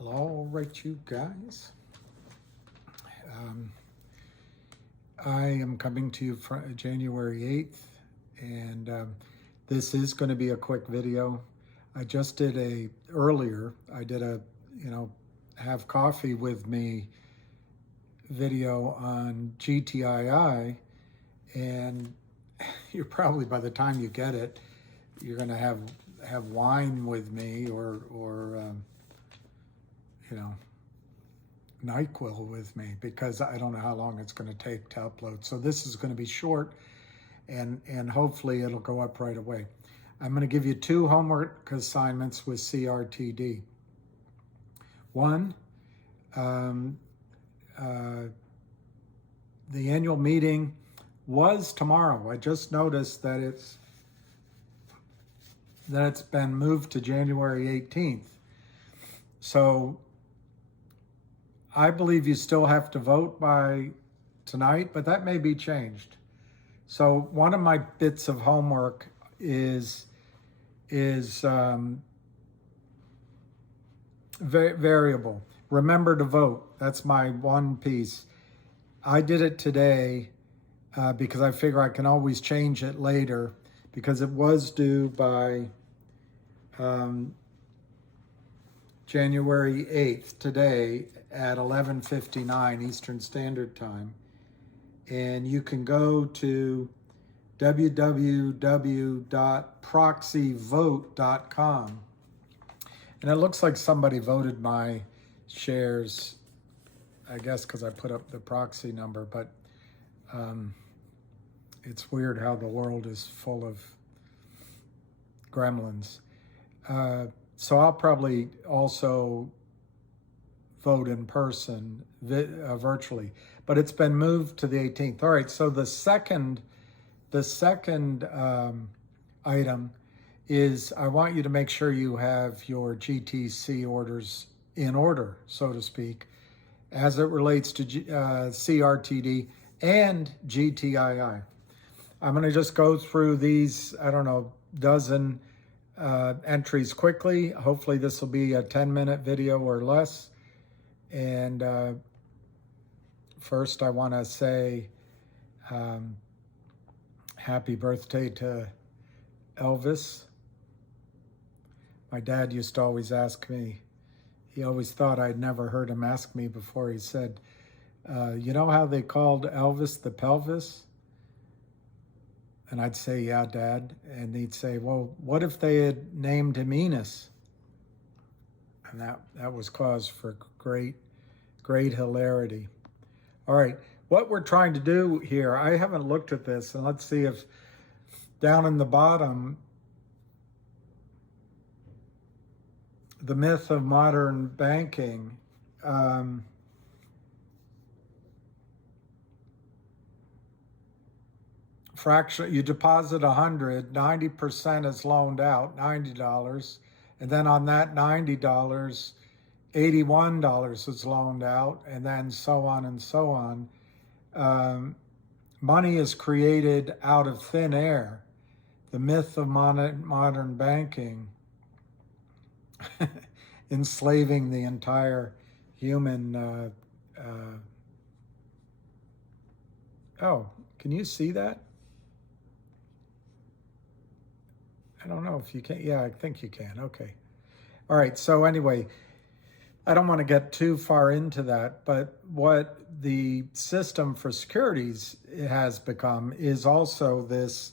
All right, you guys. I am coming to you from January 8th, and this is going to be a quick video. I just did I did a, have coffee with me video on GTI, and you're probably, by the time you get it, you're going to have wine with me or NyQuil with me, because I don't know how long it's going to take to upload. So this is going to be short, and hopefully it'll go up right away. I'm going to give you 2 homework assignments with CRTD. One, the annual meeting was tomorrow. I just noticed that it's been moved to January 18th. So I believe you still have to vote by tonight, but that may be changed. So one of my bits of homework is variable. Remember to vote. That's my one piece. I did it today because I figure I can always change it later, because it was due by January 8th, today at 11:59 Eastern Standard Time. And you can go to www.proxyvote.com. And it looks like somebody voted my shares, I guess because I put up the proxy number, but it's weird how the world is full of gremlins. So I'll probably also vote in person, virtually, but it's been moved to the 18th. All right, so the second item is I want you to make sure you have your GTC orders in order, so to speak, as it relates to CRTD and GTII. I'm going to just go through these, dozen entries quickly. Hopefully this will be a 10-minute video or less. And first I want to say happy birthday to Elvis. My dad used to always ask me, he always thought I'd never heard him ask me before. He said, you know how they called Elvis the pelvis? And I'd say, yeah, Dad. And he'd say, well, what if they had named him Enos? And that was cause for great hilarity. All right, what we're trying to do here, I haven't looked at this, and let's see if down in the bottom, the myth of modern banking, fraction, you deposit 100, 90% is loaned out, $90, and then on that $90, $81 is loaned out, and then so on and so on. Money is created out of thin air. The myth of modern banking, enslaving the entire human. Oh, can you see that? I don't know if you can. Yeah, I think you can. Okay. All right. So anyway, I don't want to get too far into that, but what the system for securities has become is also this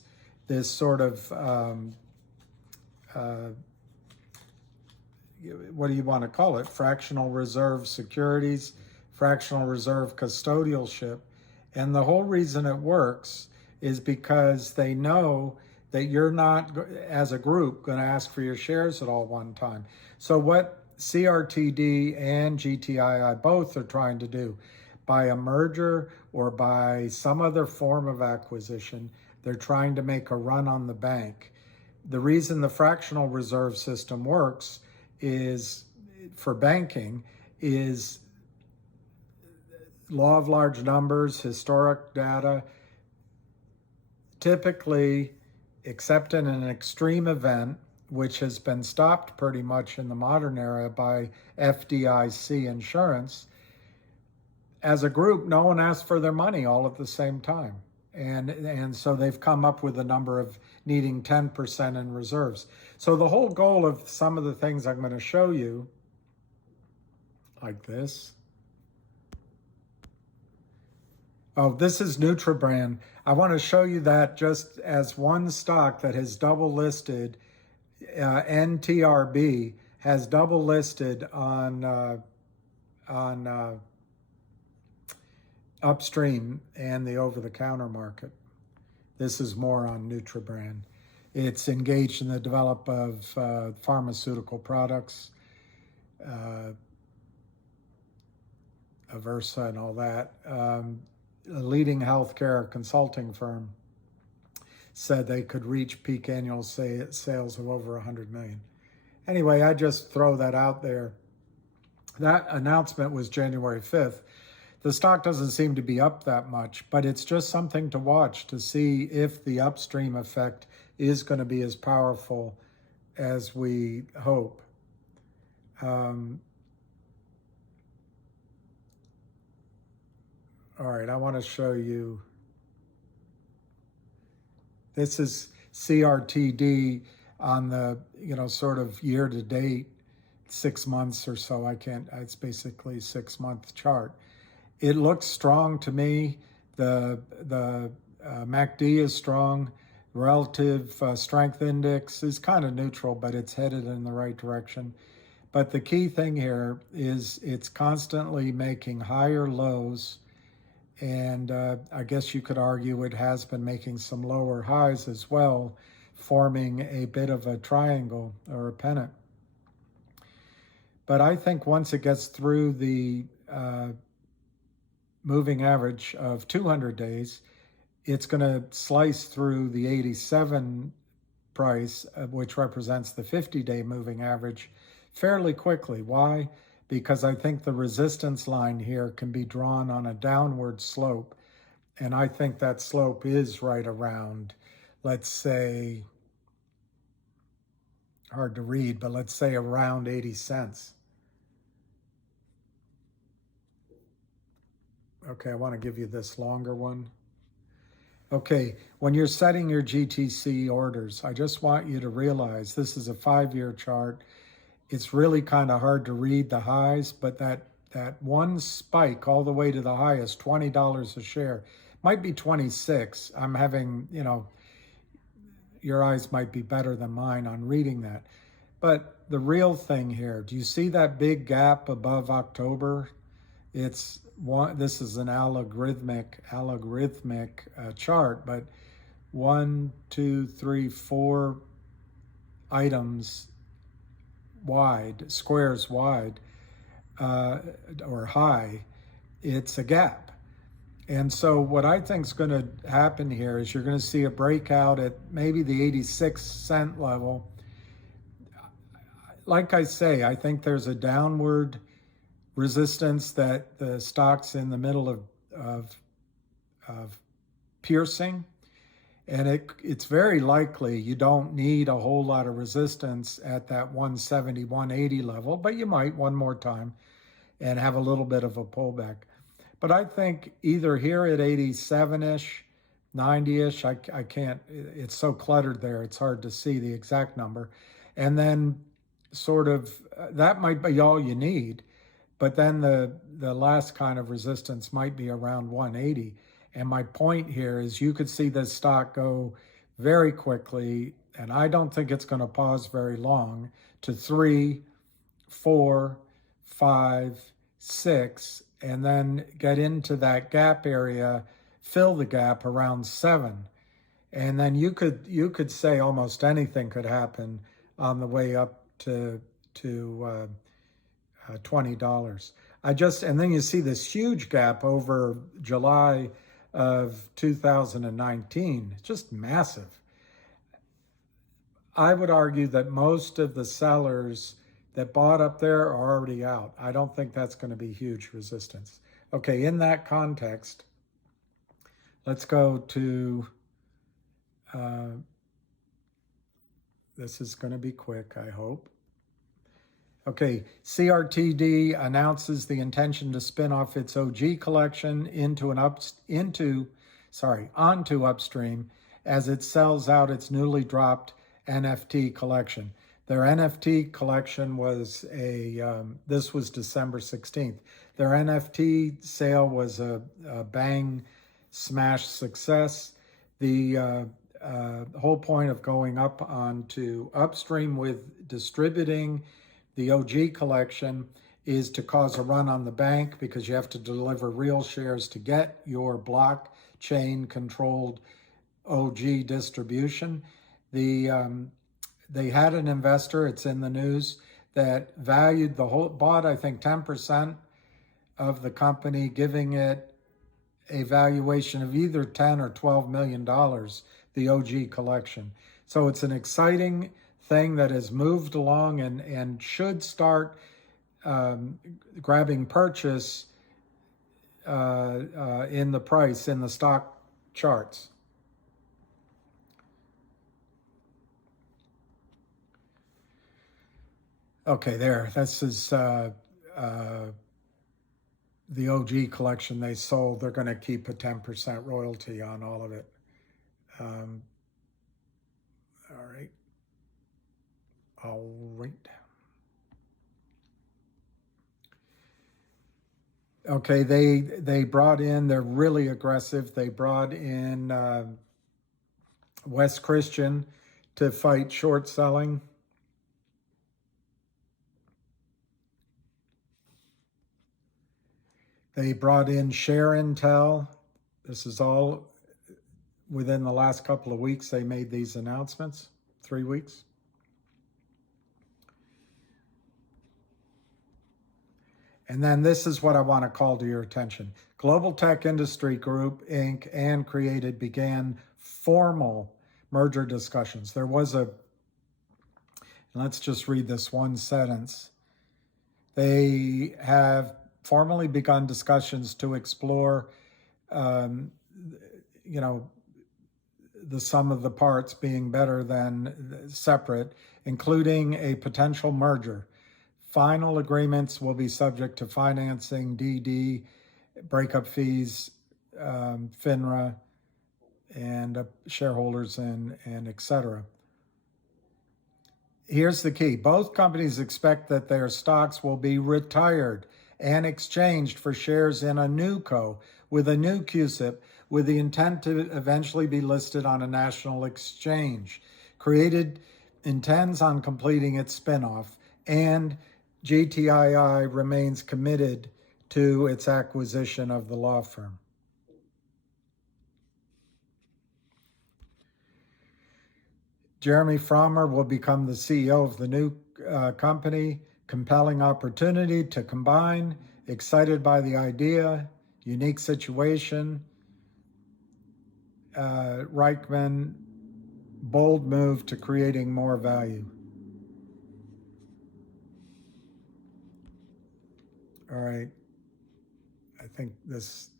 sort of, what do you want to call it? Fractional reserve securities, fractional reserve custodialship. And the whole reason it works is because they know that you're not, as a group, going to ask for your shares at all one time. So what CRTD and GTII both are trying to do, by a merger or by some other form of acquisition, they're trying to make a run on the bank. The reason the fractional reserve system works is, for banking, is law of large numbers, historic data. Typically, except in an extreme event, which has been stopped pretty much in the modern era by FDIC insurance, as a group, no one asked for their money all at the same time. And so they've come up with a number of needing 10% in reserves. So the whole goal of some of the things I'm going to show you, like this. Oh, this is Nutrabrand. I want to show you that just as one stock that has double listed, NTRB has double listed on Upstream and the over-the-counter market. This is more on Nutrabrand. It's engaged in the development of pharmaceutical products, Aversa and all that. A leading healthcare consulting firm said they could reach peak annual sales of over 100 million. Anyway, I just throw that out there. That announcement was January 5th. The stock doesn't seem to be up that much, but it's just something to watch to see if the upstream effect is going to be as powerful as we hope. All right, I want to show you. This is CRTD on the, sort of year to date, 6 months or so. It's basically 6-month chart. It looks strong to me. The MACD is strong. Relative strength index is kind of neutral, but it's headed in the right direction. But the key thing here is it's constantly making higher lows. And I guess you could argue it has been making some lower highs as well, forming a bit of a triangle or a pennant. But I think once it gets through the moving average of 200 days, it's going to slice through the 87 price, which represents the 50-day moving average, fairly quickly. Why? Because I think the resistance line here can be drawn on a downward slope. And I think that slope is right around, let's say, hard to read, but let's say around 80 cents. Okay, I want to give you this longer one. Okay, when you're setting your GTC orders, I just want you to realize this is a 5-year chart. It's really kind of hard to read the highs, but that one spike all the way to the highest, $20 a share, might be 26. I'm having, your eyes might be better than mine on reading that. But the real thing here, do you see that big gap above October? This is an algorithmic chart, but 1, 2, 3, 4 items wide, squares wide, or high, it's a gap. And so what I think is going to happen here is you're going to see a breakout at maybe the 86 cent level. Like I say, I think there's a downward resistance that the stock's in the middle of piercing. And it's very likely you don't need a whole lot of resistance at that 170, 180 level, but you might one more time and have a little bit of a pullback. But I think either here at 87-ish, 90-ish, I can't, it's so cluttered there, it's hard to see the exact number. And then sort of, that might be all you need. But then the last kind of resistance might be around 180. And my point here is you could see this stock go very quickly, and I don't think it's going to pause very long, to 3, 4, 5, 6, and then get into that gap area, fill the gap around 7. And then you could say almost anything could happen on the way up to $20. And then you see this huge gap over July of 2019, it's just massive. I would argue that most of the sellers that bought up there are already out. I don't think that's going to be huge resistance. Okay, in that context, let's go to This is going to be quick, I hope. Okay, CRTD announces the intention to spin off its OG collection onto Upstream as it sells out its newly dropped NFT collection. Their NFT collection was this was December 16th. Their NFT sale was a bang smash success. The whole point of going up onto Upstream with distributing the OG collection is to cause a run on the bank, because you have to deliver real shares to get your blockchain controlled OG distribution. They had an investor, it's in the news, that valued bought I think 10% of the company, giving it a valuation of either 10 or $12 million, the OG collection. So it's an exciting thing that has moved along and should start grabbing purchase in the price, in the stock charts. Okay, there. This is the OG collection they sold. They're going to keep a 10% royalty on all of it. All right. All right. Okay, they brought in, they're really aggressive. They brought in Wes Christian to fight short selling. They brought in Share Intel. This is all within the last couple of weeks. They made these announcements, 3 weeks. And then this is what I want to call to your attention. Global Tech Industry Group, Inc. and Created began formal merger discussions. There was let's just read this one sentence. They have formally begun discussions to explore, the sum of the parts being better than separate, including a potential merger. Final agreements will be subject to financing, DD, breakup fees, FINRA, and shareholders, and et cetera. Here's the key. Both companies expect that their stocks will be retired and exchanged for shares in a new co with a new CUSIP, with the intent to eventually be listed on a national exchange. Created intends on completing its spinoff, and GTii remains committed to its acquisition of the law firm. Jeremy Frommer will become the CEO of the new company. Compelling opportunity to combine. Excited by the idea. Unique situation. Reichman, bold move to creating more value. All right. I think this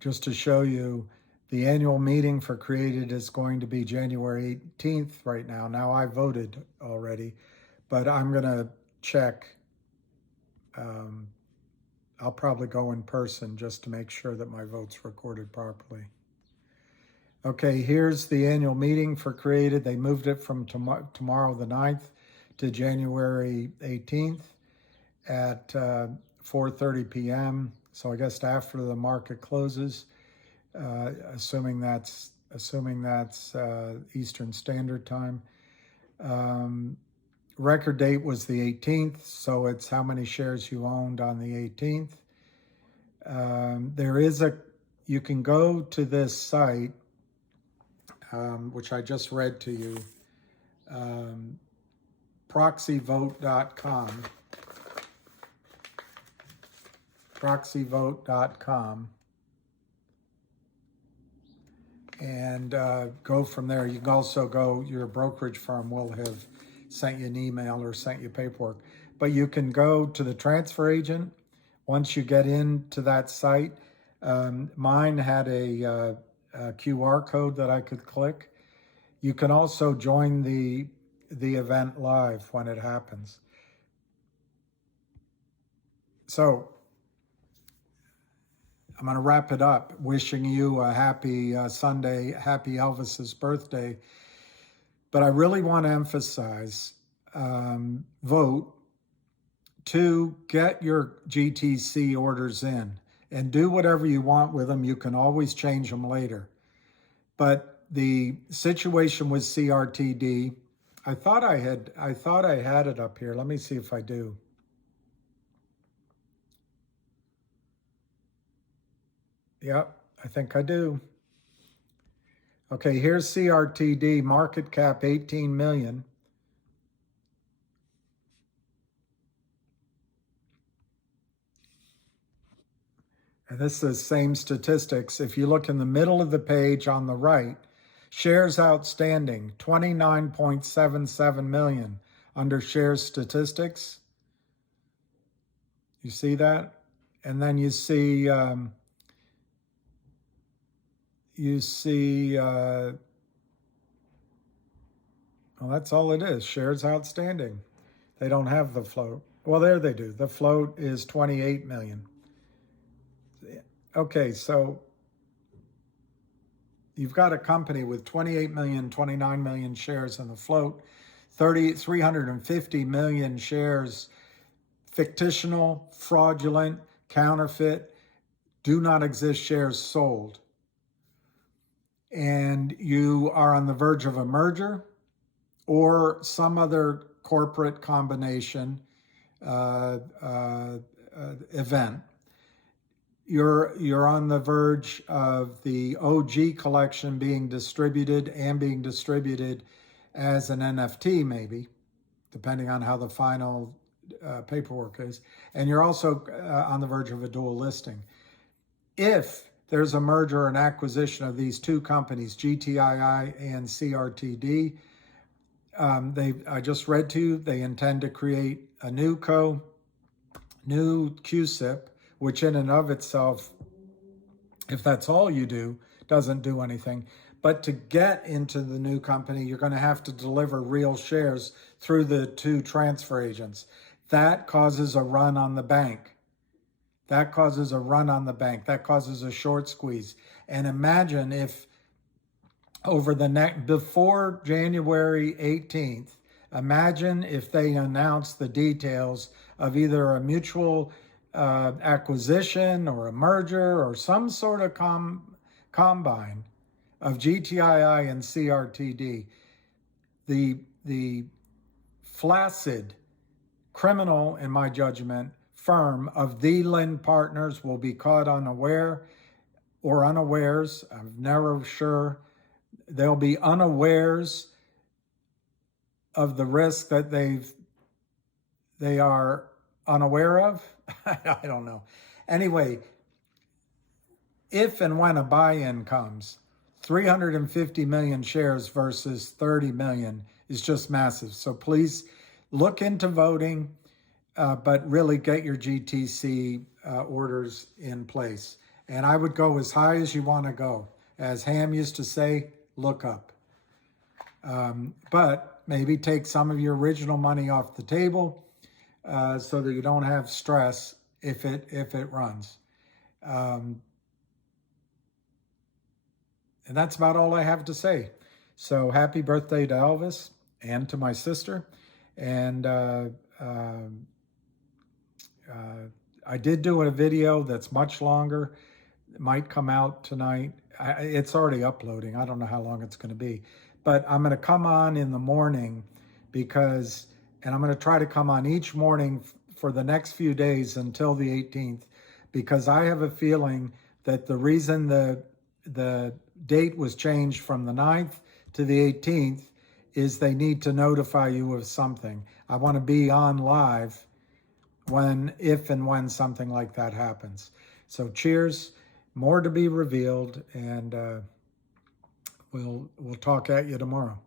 just to show you, the annual meeting for Created is going to be January 18th right now. Now, I voted already, but I'm going to check. I'll probably go in person just to make sure that my vote's recorded properly. Okay, here's the annual meeting for Created. They moved it from tomorrow the 9th to January 18th at 4:30 p.m. So I guess after the market closes, assuming that's Eastern Standard Time. Record date was the 18th, so it's how many shares you owned on the 18th. You can go to this site, which I just read to you, proxyvote.com. Proxyvote.com. And go from there. You can also go, your brokerage firm will have sent you an email or sent you paperwork. But you can go to the transfer agent once you get into that site. Mine had a QR code that I could click. You can also join the event live when it happens. So I'm going to wrap it up, wishing you a happy Sunday, happy Elvis's birthday. But I really want to emphasize, vote to get your GTC orders in and do whatever you want with them. You can always change them later. But the situation with CRTD, I thought I had it up here. Let me see if I do. Yep, I think I do. Okay, here's CRTD, market cap 18 million. And this is the same statistics. If you look in the middle of the page on the right, shares outstanding, 29.77 million under shares statistics. You see that? And then you see, well, that's all it is, shares outstanding. They don't have the float. Well, there they do. The float is 28 million. Okay, so you've got a company with 28 million, 29 million shares in the float, 350 million shares fictional, fraudulent, counterfeit, do not exist shares sold. And you are on the verge of a merger or some other corporate combination event. You're on the verge of the OG collection being distributed as an NFT, maybe, depending on how the final paperwork is. And you're also on the verge of a dual listing. If there's a merger and acquisition of these two companies, GTii and CRTD, I just read to you, they intend to create a new QSIP, which in and of itself, if that's all you do, doesn't do anything. But to get into the new company, you're going to have to deliver real shares through the two transfer agents. That causes a run on the bank. That causes a short squeeze. And imagine if before January 18th, imagine if they announce the details of either a mutual acquisition or a merger or some sort of combine of GTii and CRTD. The flaccid, criminal, in my judgment, firm of the Lind Partners will be caught unaware or unawares. I'm never sure. They'll be unawares of the risk that they are unaware of. I don't know. Anyway, if and when a buy-in comes, 350 million shares versus 30 million is just massive. So please look into voting, but really get your GTC orders in place. And I would go as high as you want to go. As Ham used to say, look up. But maybe take some of your original money off the table so that you don't have stress if it runs. And that's about all I have to say. So happy birthday to Elvis and to my sister. And I did do a video that's much longer. It might come out tonight. It's already uploading. I don't know how long it's going to be. But I'm going to come on in the morning and I'm going to try to come on each morning for the next few days until the 18th, because I have a feeling that the reason the date was changed from the 9th to the 18th is they need to notify you of something. I want to be on live if and when something like that happens. So cheers, more to be revealed, and we'll talk at you tomorrow.